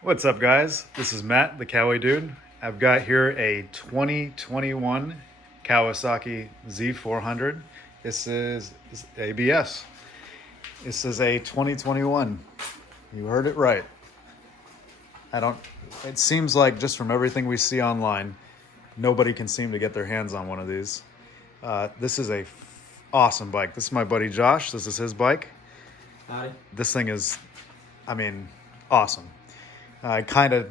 What's up, guys? This is Matt, the Cowboy Dude. I've got here a 2021 Kawasaki Z400. This is ABS. This is a 2021. You heard it right. It seems like just from everything we see online, nobody can seem to get their hands on one of these. This is a awesome bike. This is my buddy Josh. This is his bike. Howdy. This thing is, awesome. I kind of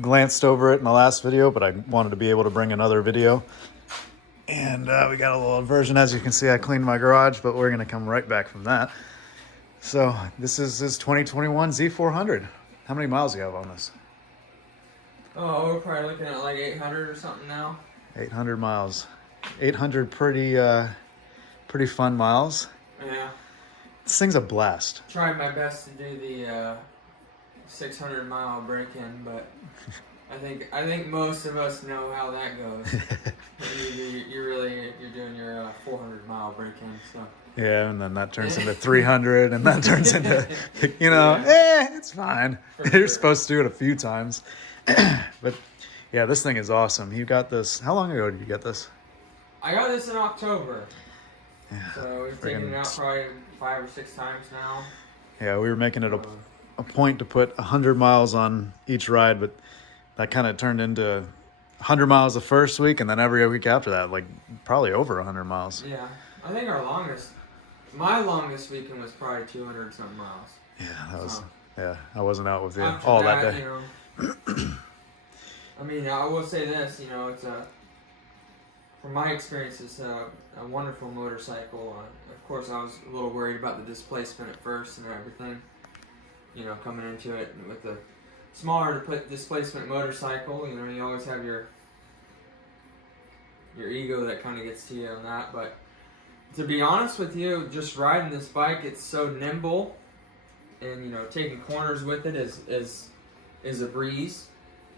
glanced over it in the last video, but I wanted to be able to bring another video. And we got a little inversion. As you can see, I cleaned my garage, but we're going to come right back from that. So this is his 2021 Z400. How many miles do you have on this? Oh, we're probably looking at like 800 or something now. 800 miles. 800 pretty fun miles. Yeah. This thing's a blast. Tried my best to do the 600-mile break-in, but I think most of us know how that goes. You're doing your 400-mile break-in, so. Yeah, and then that turns into 300, and that turns into, it's fine. You're supposed to do it a few times. But yeah, this thing is awesome. You got this, how long ago did you get this? I got this in October. Yeah, so we've taken it out probably 5 or 6 times now. Yeah, we were making it a point to put 100 miles on each ride, but that kind of turned into 100 miles the first week, and then every week after that, like probably over 100 miles. Yeah, I think my longest weekend was probably 200 something miles. Yeah, I wasn't out with you After all that day. I mean, I will say this, it's from my experience, it's a wonderful motorcycle. Of course, I was a little worried about the displacement at first and everything, coming into it with the smaller displacement motorcycle. You always have your ego that kind of gets to you on that. But to be honest with you, just riding this bike, it's so nimble, and taking corners with it is a breeze.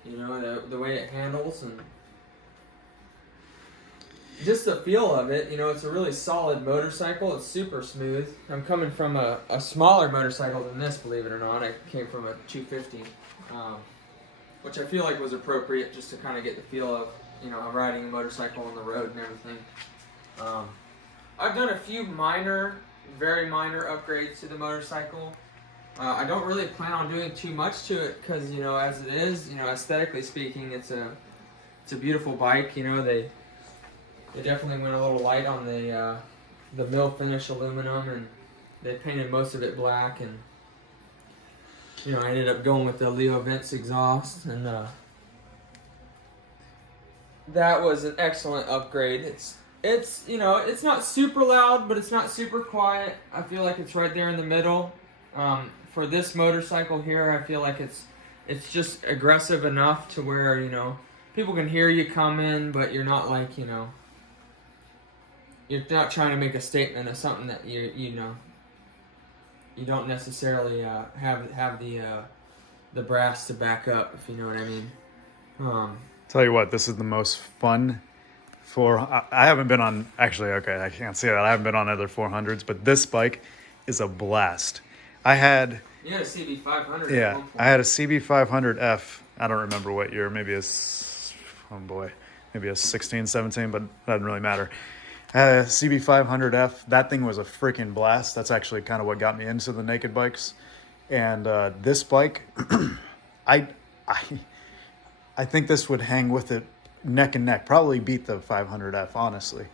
The way it handles and just the feel of it, it's a really solid motorcycle. It's super smooth. I'm coming from a smaller motorcycle than this, believe it or not. I came from a 250, which I feel like was appropriate just to kind of get the feel of, riding a motorcycle on the road and everything. I've done a few very minor upgrades to the motorcycle. I don't really plan on doing too much to it because, as it is, aesthetically speaking, it's a beautiful bike. They definitely went a little light on the mill finish aluminum, and they painted most of it black. And I ended up going with the Leo Vents exhaust, and that was an excellent upgrade. It's not super loud, but it's not super quiet. I feel like it's right there in the middle. For this motorcycle here, I feel like it's just aggressive enough to where people can hear you coming, but you're not like you're not trying to make a statement of something that you don't necessarily have the brass to back up, if you know what I mean. Tell you what, this is the most fun I haven't been on, actually, okay, I can't say that. I haven't been on other 400s, but this bike is a blast. You had a CB500. Yeah, I had a CB500F. I don't remember what year. Maybe a 16, 17, but that doesn't really matter. I had a CB500F. That thing was a freaking blast. That's actually kind of what got me into the naked bikes. And this bike, I think this would hang with it neck and neck. Probably beat the 500F, honestly.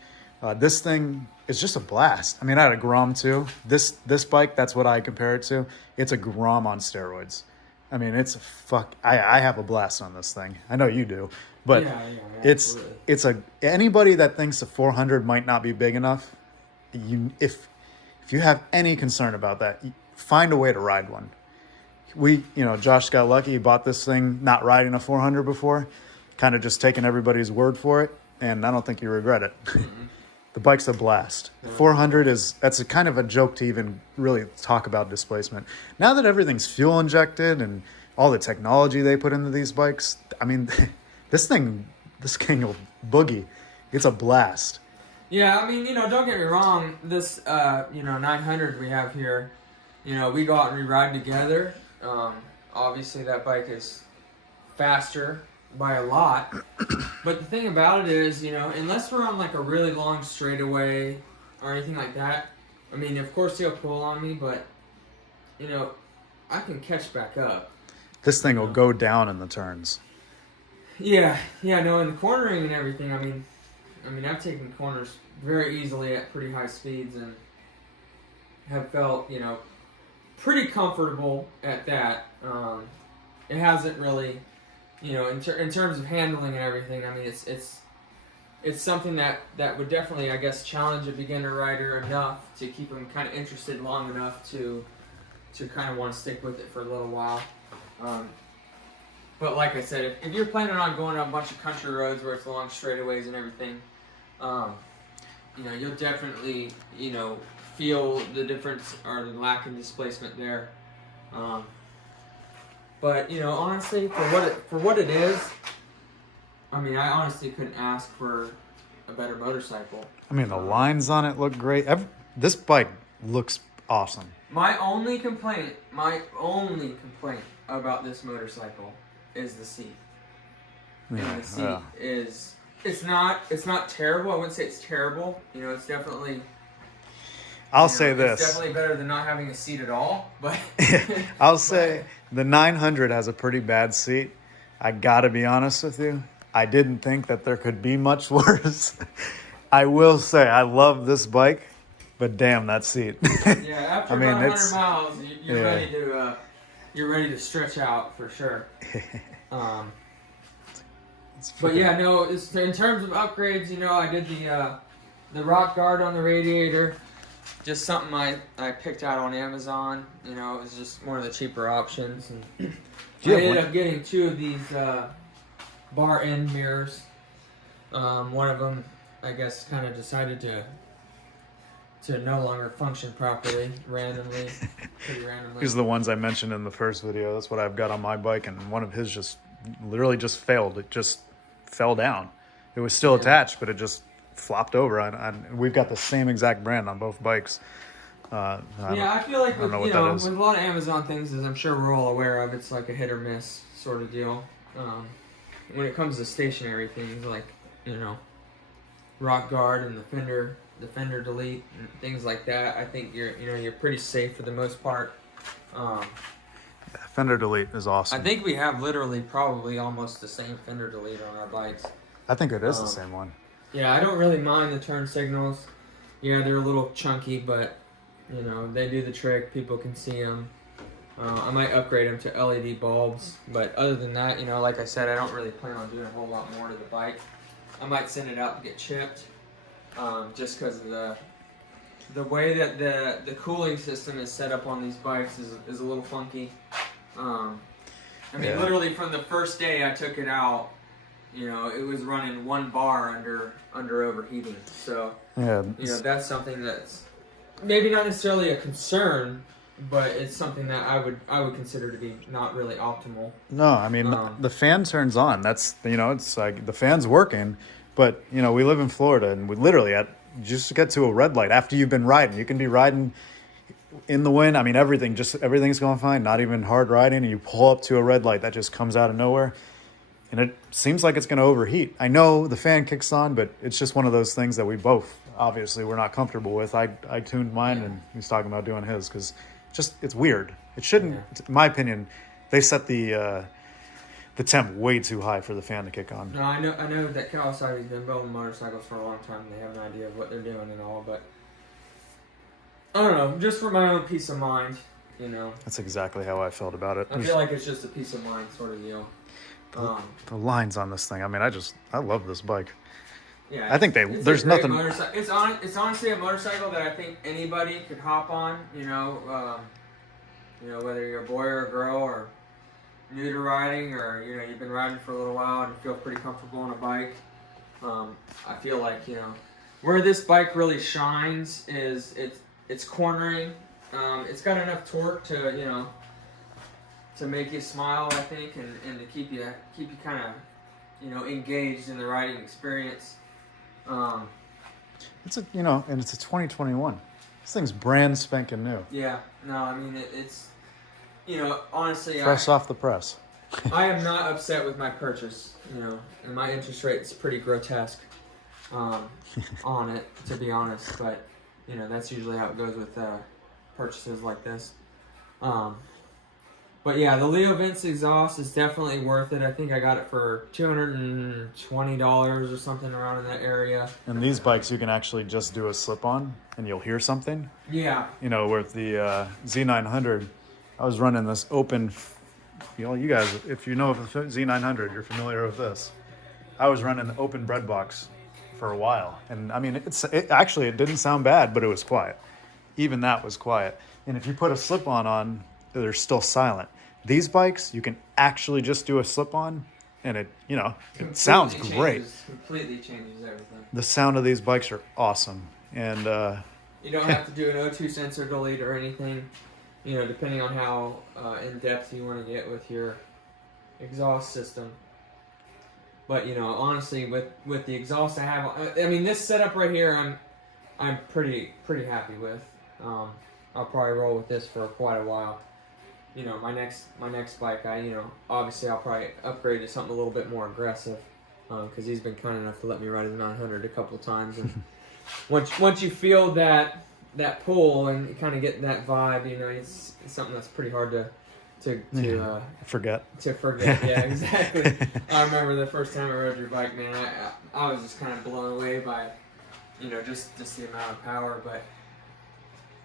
This thing is just a blast. I had a Grom too. This bike, that's what I compare it to. It's a Grom on steroids. I have a blast on this thing. I know you do, but it's anybody that thinks the 400 might not be big enough. If you have any concern about that, find a way to ride one. Josh got lucky. He bought this thing not riding a 400 before, kind of just taking everybody's word for it, and I don't think you regret it. The bike's a blast. 400 that's a kind of a joke to even really talk about displacement. Now that everything's fuel injected and all the technology they put into these bikes, this thing will boogie. It's a blast. Yeah, don't get me wrong. This, 900 we have here, we go out and we ride together. obviously that bike is faster by a lot. But the thing about it is, you know, unless we're on like a really long straightaway or anything like that, I mean, of course he'll pull on me, but, you know, I can catch back up. This thing will go down in the turns. Yeah, no, in the cornering and everything, I mean, I've taken corners very easily at pretty high speeds and have felt, you know, pretty comfortable at that. It hasn't really, you know, in terms of handling and everything, I mean, it's something that would definitely, I guess, challenge a beginner rider enough to keep them kind of interested long enough to kind of want to stick with it for a little while. But like I said, if you're planning on going on a bunch of country roads where it's long straightaways and everything, you know, you'll definitely, you know, feel the difference or the lack in displacement there. But you know, honestly, for what it is, I mean, I honestly couldn't ask for a better motorcycle. I mean, the lines on it look great. This bike looks awesome. My only complaint about this motorcycle is the seat. And the seat is it's not terrible. I wouldn't say it's terrible. You know, it's definitely. I'll say this. It's definitely better than not having a seat at all. But I'll say the 900 has a pretty bad seat. I gotta be honest with you. I didn't think that there could be much worse. I will say I love this bike, but damn that seat. Yeah, after about 100 miles, you're ready to stretch out for sure. But yeah, no. In terms of upgrades, you know, I did the rock guard on the radiator. Just something I picked out on Amazon. You know, it was just one of the cheaper options. And I ended up getting 2 of these bar end mirrors. One of them, I guess, kind of decided to no longer function properly, pretty randomly. These are the ones I mentioned in the first video. That's what I've got on my bike, and one of his just literally just failed. It just fell down. It was still attached, but it just flopped over. And we've got the same exact brand on both bikes. I feel like with a lot of Amazon things, as I'm sure we're all aware of, it's like a hit or miss sort of deal. When it comes to stationary things like, you know, rock guard and the fender delete and things like that, I think you're pretty safe for the most part. Fender delete is awesome. I think we have literally probably almost the same fender delete on our bikes. I think it is the same one. Yeah, I don't really mind the turn signals. Yeah, they're a little chunky, but you know, they do the trick. People can see them. I might upgrade them to LED bulbs, but other than that, you know, like I said, I don't really plan on doing a whole lot more to the bike. I might send it out to get chipped, just because of the way that the cooling system is set up on these bikes is a little funky. I mean, literally from the first day I took it out, you know, it was running 1 bar under overheating. So, you know, that's something that's maybe not necessarily a concern, but it's something that I would consider to be not really optimal. No, I mean, the fan turns on. That's, you know, it's like the fan's working, but, you know, we live in Florida and we literally just get to a red light after you've been riding. You can be riding in the wind. I mean, everything's going fine, not even hard riding. And you pull up to a red light that just comes out of nowhere. And it seems like it's going to overheat. I know the fan kicks on, but it's just one of those things that we both, obviously, we're not comfortable with. I tuned mine and he's talking about doing his because it's weird. It shouldn't, in my opinion, they set the temp way too high for the fan to kick on. No, I know that Kawasaki's been building motorcycles for a long time. They have an idea of what they're doing and all, but I don't know, just for my own peace of mind, you know. That's exactly how I felt about it. I feel like it's just a peace of mind sort of deal. The lines on this thing, I mean, I love this bike. Yeah, I think there's nothing. It's honestly a motorcycle that I think anybody could hop on. You know, whether you're a boy or a girl or new to riding, or you know you've been riding for a little while and feel pretty comfortable on a bike. I feel like, you know, where this bike really shines is it's cornering. It's got enough torque to, you know, to make you smile, I think, and to keep you kind of, you know, engaged in the riding experience. It's a 2021. This thing's brand spanking new. Yeah, no, I mean you know, honestly, Fresh off the press. I am not upset with my purchase, you know, and my interest rate is pretty grotesque on it, to be honest. But, you know, that's usually how it goes with purchases like this. But yeah, the Leo Vince exhaust is definitely worth it. I think I got it for $220 or something around in that area. And these bikes, you can actually just do a slip-on, and you'll hear something. Yeah. You know, with the Z900, I was running this open. You guys, if you know of the Z900, you're familiar with this. I was running the open bread box for a while, and I mean, it actually didn't sound bad, but it was quiet. Even that was quiet. And if you put a slip-on on, they're still silent. These bikes, you can actually just do a slip-on, and it sounds great. Completely changes everything. The sound of these bikes are awesome, and you don't have to do an O2 sensor delete or anything. You know, depending on how in depth you want to get with your exhaust system. But you know, honestly, with the exhaust I have, I mean, this setup right here, I'm pretty happy with. I'll probably roll with this for quite a while. You know, my next bike, obviously I'll probably upgrade to something a little bit more aggressive, because he's been kind enough to let me ride his 900 a couple times, and once you feel that pull and kind of get that vibe, you know, it's something that's pretty hard to forget. Yeah, exactly. I remember the first time I rode your bike, man. I was just kind of blown away by, you know, just the amount of power, but.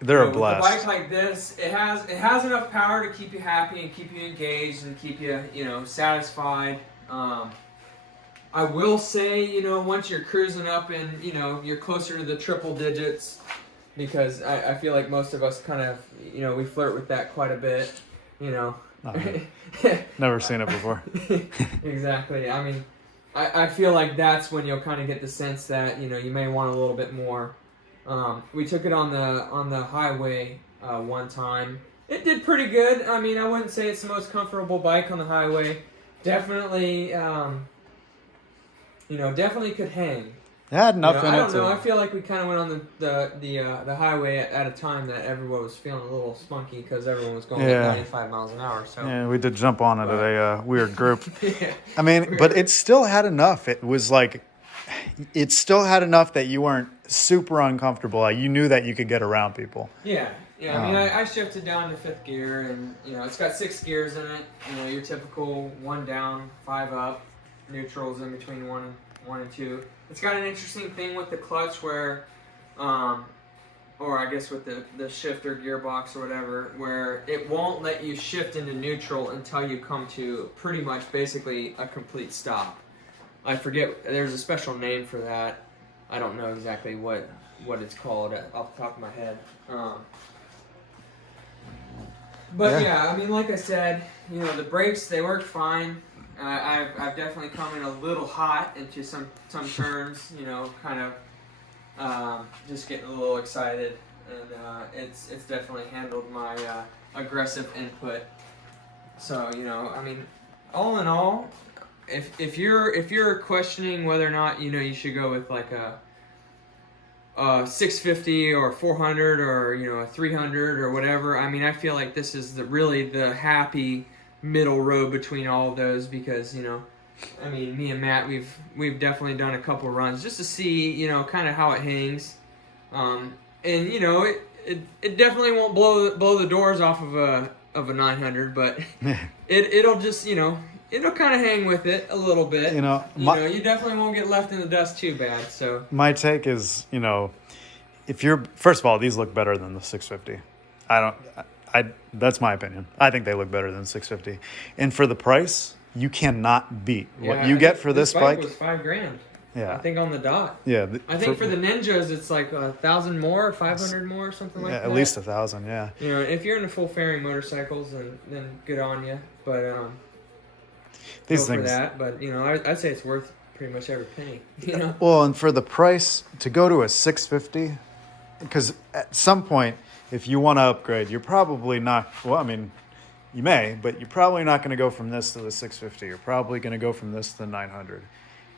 They're a blast. With a bike like this, it has enough power to keep you happy and keep you engaged and keep you, you know, satisfied. I will say, you know, once you're cruising up and, you know, you're closer to the triple digits, because I feel like most of us kind of, you know, we flirt with that quite a bit, you know. Never seen it before. Exactly. I mean, I feel like that's when you'll kind of get the sense that, you know, you may want a little bit more. We took it on the highway one time. It did pretty good. I mean, I wouldn't say it's the most comfortable bike on the highway. Definitely, definitely could hang. It had enough in it. I don't know. I feel like we kind of went on the highway at a time that everyone was feeling a little spunky because everyone was going at 95 miles an hour. So yeah, we did jump on it at a weird group. Yeah. I mean, but it still had enough. It was like, it still had enough that you weren't super uncomfortable. Like, you knew that you could get around people. Yeah. I mean, I shifted down to 5th gear, and you know, it's got 6 gears in it. You know, your typical 1 down, 5 up, neutrals in between 1 and 2. It's got an interesting thing with the clutch where, or I guess with the shifter gearbox or whatever, where it won't let you shift into neutral until you come to pretty much basically a complete stop. I forget, there's a special name for that. I don't know exactly what it's called off the top of my head. But yeah, I mean, like I said, you know, the brakes, they work fine. I've definitely come in a little hot into some turns, you know, kind of just getting a little excited, and it's definitely handled my aggressive input. So, you know, I mean, all in all, if you're questioning whether or not, you know, you should go with like a 650 or 400 or, you know, a 300 or whatever, I mean, I feel like this is really the happy middle road between all of those, because, you know, I mean, me and Matt, we've definitely done a couple runs just to see, you know, kind of how it hangs, and you know, it definitely won't blow the doors off of a 900, but it'll just, you know, it'll kind of hang with it a little bit. You know, you definitely won't get left in the dust too bad. So my take is, you know, first of all, these look better than the 650. That's my opinion. I think they look better than 650. And for the price, you cannot beat what you get for this bike. Was $5,000. Yeah. I think on the dot. Yeah. I think for the Ninjas, it's like 1,000 more, 500 more, something like that. At least 1,000. Yeah. You know, if you're into full fairing motorcycles, then good on you. But these things. For that. But you know, I'd say it's worth pretty much every penny. You know. Well, and for the price to go to a 650, because at some point, if you want to upgrade, you're probably not, well, I mean, you may, but you're probably not going to go from this to the 650. You're probably going to go from this to the 900.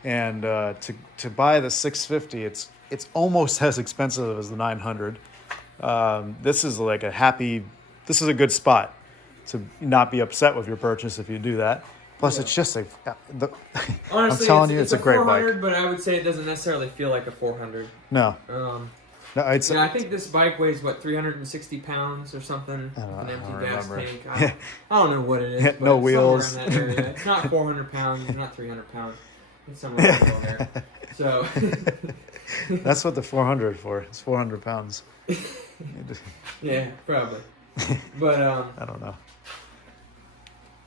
And to buy the 650, it's almost as expensive as the 900. This is like this is a good spot to not be upset with your purchase if you do that. Plus, it's just I'm Honestly, telling you, it's a great 400, bike. but I would say it doesn't necessarily feel like a 400. No. No, I think this bike weighs, what, 360 pounds or something? An empty gas tank. I don't know what it is. But No wheels. Somewhere in that area. It's not 400 pounds. It's not 300 pounds. It's somewhere in there. So. That's what the 400 is for. It's 400 pounds. Yeah, probably. But I don't know.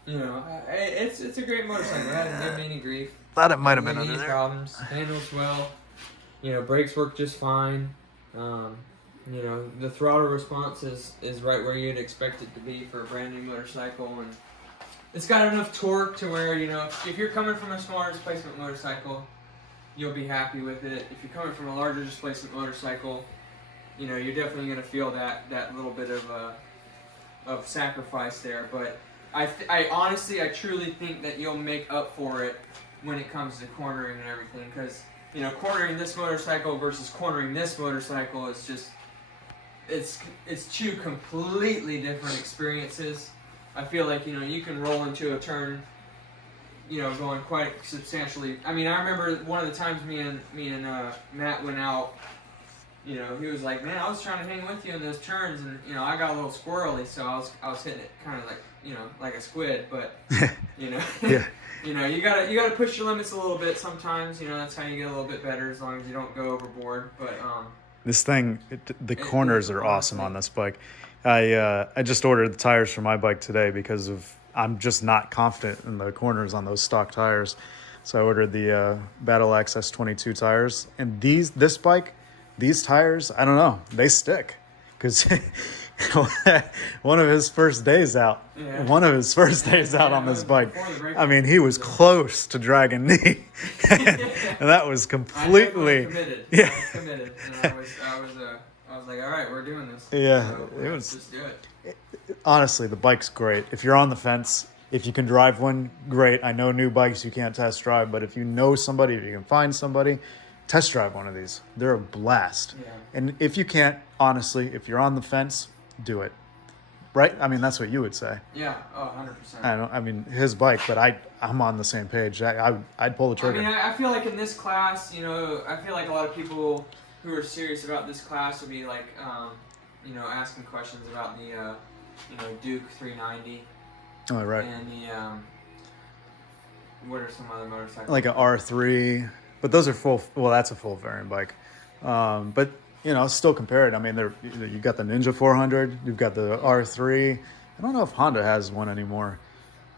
You know, it's a great motorcycle. It hasn't given me any grief. Thought it might have been Any under there. problems. Handles well. You know, brakes work just fine. You know, the throttle response is right where you'd expect it to be for a brand new motorcycle, and it's got enough torque to where, you know, if you're coming from a smaller displacement motorcycle, you'll be happy with it. If you're coming from a larger displacement motorcycle, you know, you're definitely going to feel that little bit of sacrifice there. But I honestly, I truly think that you'll make up for it when it comes to cornering and everything, because, you know, cornering this motorcycle versus cornering this motorcycle is just, it's two completely different experiences. I feel like, you know, you can roll into a turn, you know, going quite substantially. I mean, I remember one of the times me and Matt went out, you know, he was like, man, I was trying to hang with you in those turns, and, you know, I got a little squirrely, so I was hitting it kind of like, you know, like a squid, but, you know, Yeah. you know, you gotta push your limits a little bit sometimes. You know, that's how you get a little bit better, as long as you don't go overboard. But This thing, the corners are awesome on this bike. I just ordered the tires for my bike today because I'm just not confident in the corners on those stock tires. So I ordered the Battle Axe S22 tires, and this bike, these tires, I don't know, they stick, because one of his first days out on this bike, I mean, he was close to dragging me, and that was completely committed. Yeah. I was committed, and I was like, all right, we're doing this. Yeah, so let's just do it. Honestly, the bike's great. If you're on the fence, if you can drive one, great. I know new bikes you can't test drive, but if you know somebody, if you can find somebody, test drive one of these. They're a blast. Yeah. And if you can't, honestly, if you're on the fence, do it. Right? I mean, that's what you would say. Yeah, 100%. I mean, his bike, but I'm on the same page. I'd pull the trigger. I mean, I feel like in this class, you know, I feel like a lot of people who are serious about this class would be like, you know, asking questions about the, you know, Duke 390. Oh, right. And the, what are some other motorcycles? Like an R3, but those are full. Well, that's a full variant bike. But you know, still compare it. I mean, you've got the Ninja 400, you've got the R3. I don't know if Honda has one anymore.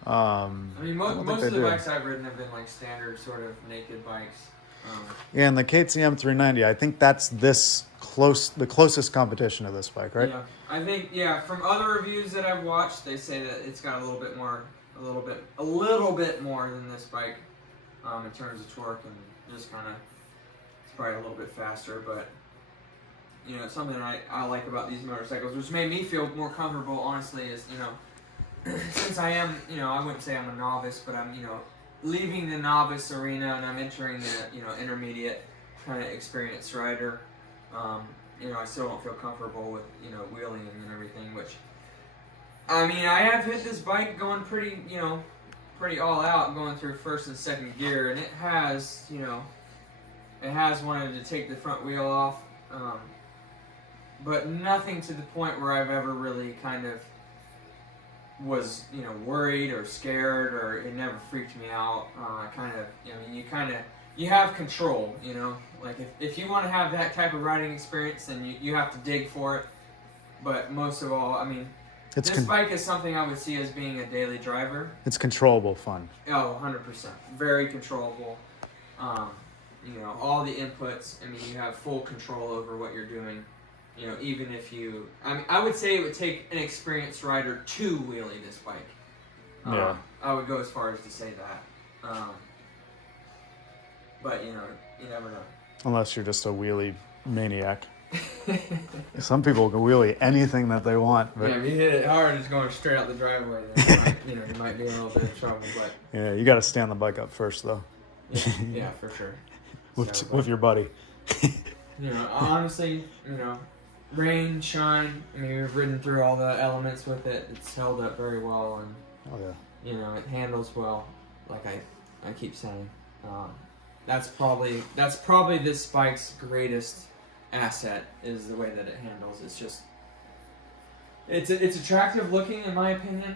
I mean, most of the bikes I've ridden have been like standard sort of naked bikes. Yeah, and the KTM 390, I think that's the closest competition of this bike, right? Yeah, I think, yeah, from other reviews that I've watched, they say that it's got a little bit more than this bike, in terms of torque, and just kind of, it's probably a little bit faster, but, you know, something I like about these motorcycles, which made me feel more comfortable, honestly, is, you know, since I am, you know, I wouldn't say I'm a novice, but I'm, you know, leaving the novice arena and I'm entering the, you know, intermediate kind of experienced rider. You know, I still don't feel comfortable with, you know, wheeling and everything, which, I mean, I have hit this bike going pretty, you know, pretty all out, going through first and second gear, and it has, you know, it has wanted to take the front wheel off, but nothing to the point where I've ever really kind of was, you know, worried or scared, or it never freaked me out. Kind of, I mean, you have control, you know, like if you want to have that type of riding experience, then you have to dig for it. But most of all, I mean, this bike is something I would see as being a daily driver. It's controllable fun. Oh, 100%. Very controllable. You know, all the inputs, I mean, you have full control over what you're doing. You know, even if you, I mean, I would say it would take an experienced rider to wheelie this bike. Yeah. I would go as far as to say that. But, you know, you never know. Unless you're just a wheelie maniac. Some people can wheelie anything that they want. But yeah, if you hit it hard, it's going straight out the driveway. Then you might be in a little bit of trouble. But yeah, you got to stand the bike up first, though. Yeah, for sure. with your buddy. You know, honestly, you know, rain, shine. I mean, we've ridden through all the elements with it. It's held up very well, and Oh yeah. you know, it handles well. Like I keep saying, that's probably this bike's greatest asset is the way that it handles. It's just it's attractive looking in my opinion.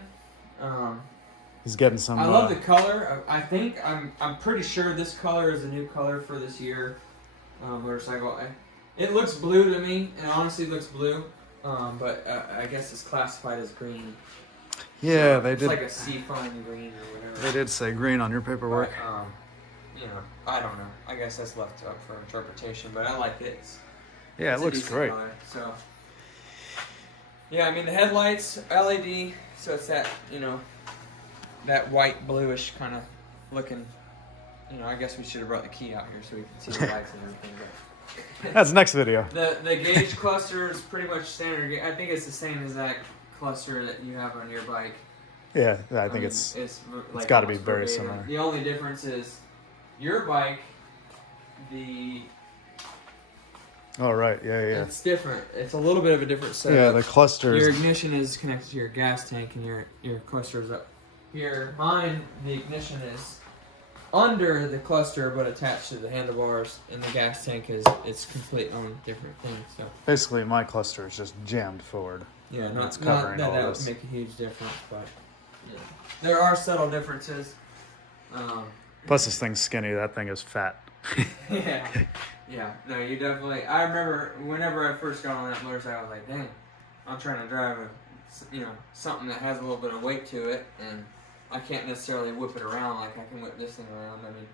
He's getting some. I love the color. I think I'm pretty sure this color is a new color for this year motorcycle. It looks blue to me. It honestly looks blue, but I guess it's classified as green. Yeah, So they it's did. like a seafoam green or whatever. They did say green on your paperwork. But, you know, I don't know. I guess that's left up for interpretation, but I like it. Yeah, It's it a looks decent great. color, so, yeah, I mean, the headlights, LED, so it's that, you know, that white, bluish kind of looking, you know, I guess we should have brought the key out here so we can see the lights and everything, but. That's next video. The gauge cluster is pretty much standard. I think it's the same as that cluster that you have on your bike. Yeah, I think mean, it's like got to be almost very verbatim. similar. The only difference is your bike, Oh right, yeah. it's different. It's a little bit of a different setup. Yeah, the clusters. Your ignition is connected to your gas tank, and your cluster is up here. Mine, the ignition is under the cluster, but attached to the handlebars, and the gas tank is it's complete own different thing. So Basically, my cluster is just jammed forward. yeah, It's not covering that all that this. would make a huge difference, but yeah. There are subtle differences. Plus, this thing's skinny. That thing is fat. Yeah, yeah. No, you definitely. I remember whenever I first got on that motorcycle, I was like, "Dang, I'm trying to drive something that has a little bit of weight to it, and I can't necessarily whip it around like I can whip this thing around." I mean,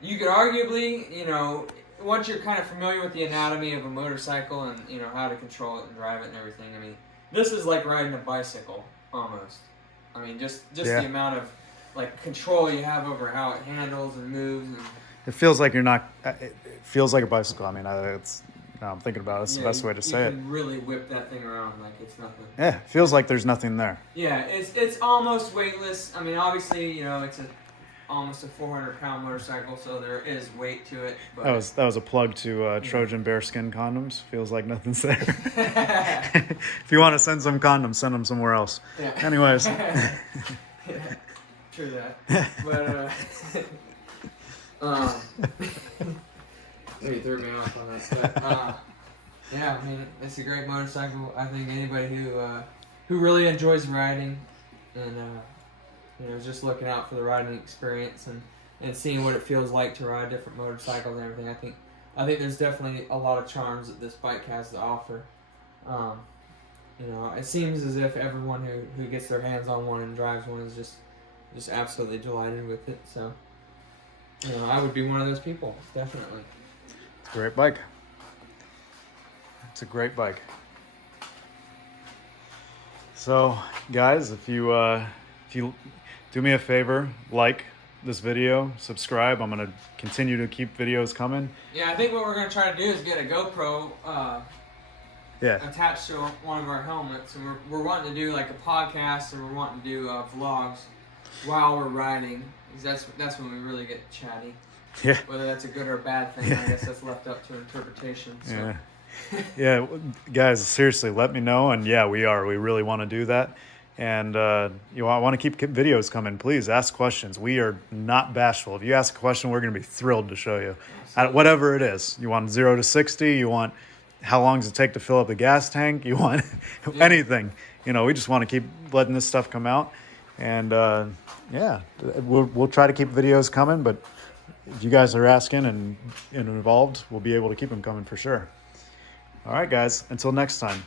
you could arguably, once you're kind of familiar with the anatomy of a motorcycle and how to control it and drive it and everything. I mean, this is like riding a bicycle almost. I mean, just Yeah. the amount of like control you have over how it handles and moves and. It feels like you're not. It feels like a bicycle. I mean, it's. Now I'm thinking about it. It's the best way to say it. You can really whip that thing around like it's nothing. Yeah, it feels like there's nothing there. Yeah, it's almost weightless. I mean, obviously, it's almost a 400-pound motorcycle, so there is weight to it. But That was a plug to Trojan bearskin condoms. Feels like nothing's there. If you want to send some condoms, send them somewhere else. Yeah. Anyways. Yeah, true that. But you threw me off on that. But, yeah, I mean, it's a great motorcycle. I think anybody who really enjoys riding and just looking out for the riding experience and seeing what it feels like to ride different motorcycles and everything. I think there's definitely a lot of charms that this bike has to offer. It seems as if everyone who gets their hands on one and drives one is just absolutely delighted with it. So, I would be one of those people, definitely. It's a great bike. It's a great bike. So, guys, if you do me a favor, like this video, subscribe. I'm gonna continue to keep videos coming. Yeah, I think what we're gonna try to do is get a GoPro attached to one of our helmets, and we're wanting to do like a podcast, and we're wanting to do vlogs while we're riding. Because that's when we really get chatty. Yeah. Whether that's a good or a bad thing, I guess that's left up to interpretation. So. Yeah. Yeah, guys, seriously, let me know. And yeah, we really want to do that. And I want to keep videos coming. Please ask questions. We are not bashful. If you ask a question, we're going to be thrilled to show you. Whatever it is. You want 0 to 60? You want how long does it take to fill up the gas tank? You want anything. We just want to keep letting this stuff come out. And we'll try to keep videos coming. But if you guys are asking and involved, we'll be able to keep them coming for sure. All right, guys. Until next time.